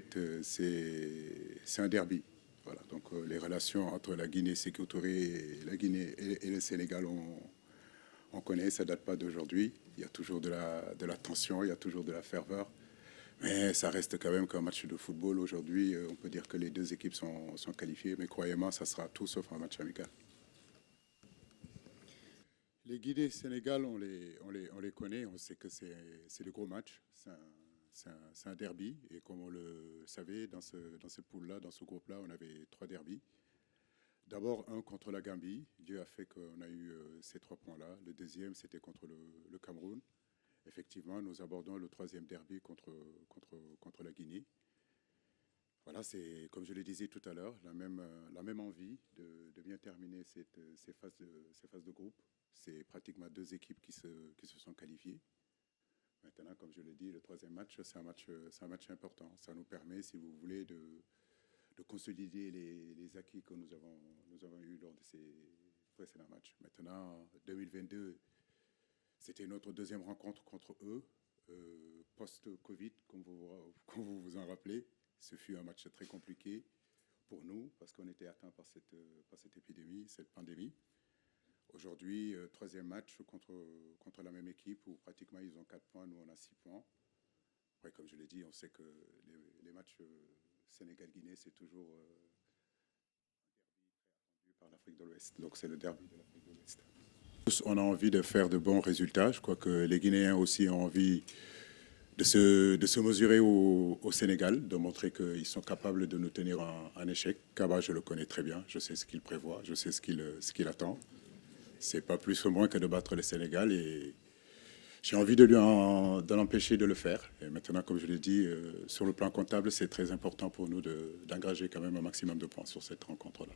fait, c'est un derby. Voilà, donc les relations entre la Guinée Sékou Touré et la Guinée et le Sénégal, on connaît, ça date pas d'aujourd'hui. Il y a toujours de la tension, il y a toujours de la ferveur. Mais ça reste quand même qu'un match de football. Aujourd'hui, on peut dire que les deux équipes sont qualifiées, mais croyez-moi, ça sera tout sauf un match amical. Les Guinée-Sénégal, on les connaît, on sait que c'est de gros matchs, c'est un derby, et comme on le savait, dans ce pool-là, dans ce groupe-là, on avait trois derbys. D'abord, un contre la Gambie, Dieu a fait qu'on a eu ces 3 points-là. Le deuxième, c'était contre le Cameroun. Effectivement, nous abordons le troisième derby contre la Guinée. Voilà, c'est, comme je le disais tout à l'heure, la même envie de bien terminer ces phases de groupe. C'est pratiquement deux équipes qui se sont qualifiées. Maintenant, comme je l'ai dit, le troisième match, c'est un match important. Ça nous permet, si vous voulez, de consolider les acquis que nous avons eus lors de ces précédents matchs. Maintenant, 2022, c'était notre deuxième rencontre contre eux, post-Covid, comme vous vous en rappelez. Ce fut un match très compliqué pour nous parce qu'on était atteint par cette épidémie, cette pandémie. Aujourd'hui, troisième match contre la même équipe où pratiquement ils ont 4 points, nous on a 6 points. Après, comme je l'ai dit, on sait que les matchs Sénégal-Guinée, c'est toujours par l'Afrique de l'Ouest. Donc c'est le derby de l'Afrique de l'Ouest. Tous, on a envie de faire de bons résultats. Je crois que les Guinéens aussi ont envie de se mesurer au Sénégal, de montrer qu'ils sont capables de nous tenir en échec. Kaba, je le connais très bien, je sais ce qu'il prévoit, je sais ce qu'il attend. C'est pas plus ou moins que de battre le Sénégal et j'ai envie de l'empêcher de le faire. Et maintenant, comme je l'ai dit, sur le plan comptable, c'est très important pour nous d'engager quand même un maximum de points sur cette rencontre-là.